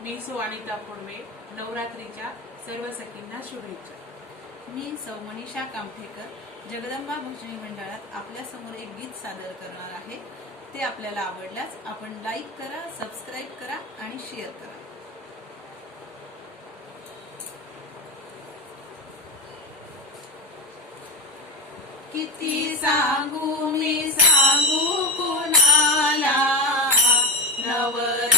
मी सुवानिता अनिता पुडवे नवरात्रीच्या सर्व सखींना शुभेच्छा. मी सौ मनीषा कामठेकर जगदंबा भजनी मंडळात आपल्यासमोर एक गीत सादर करणार आहे. ते आपल्याला आवडल्यास आपण लाईक करा सबस्क्राईब करा आणि शेअर करा. किती सांगू मी सांगू कुणाला? नवर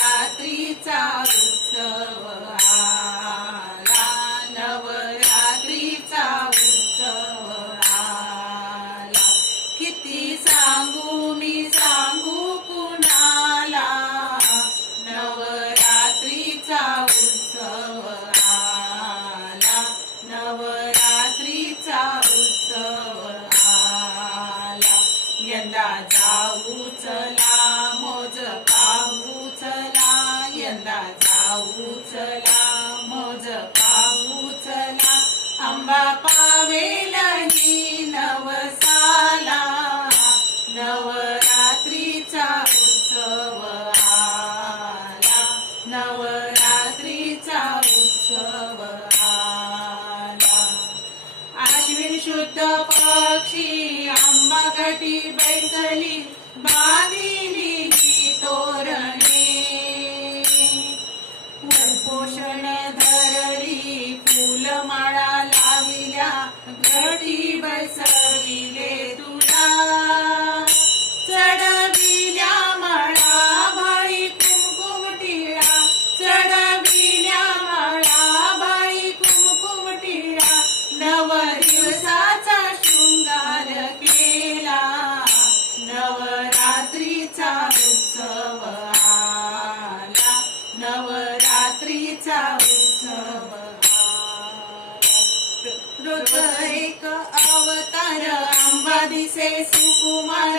आंबा पावेल नवसाला नवरात्रीचा उत्सव आला. नवरात्रीचा उत्सव आला. आश्विन शुद्ध पक्षी आंबा घटी बैसली रात्रीचा उत्सव आला रोज एक अवतार आंबा दिसे सुकुमार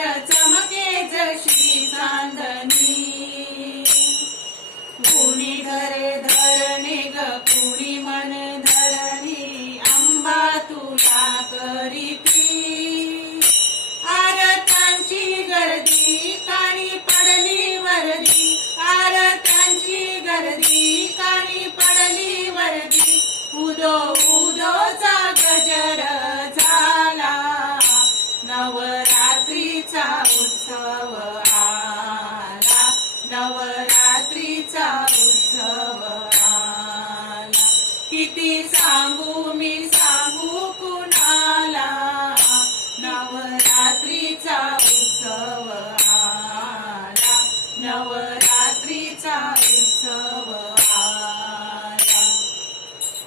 तो उदोचा झाला. नवरात्रीचा उत्सव आला. नवरात्रीचा उत्सव आला. किती सांगू मी सांगू कुणाला? नवरात्रीचा उत्सव आला. नवर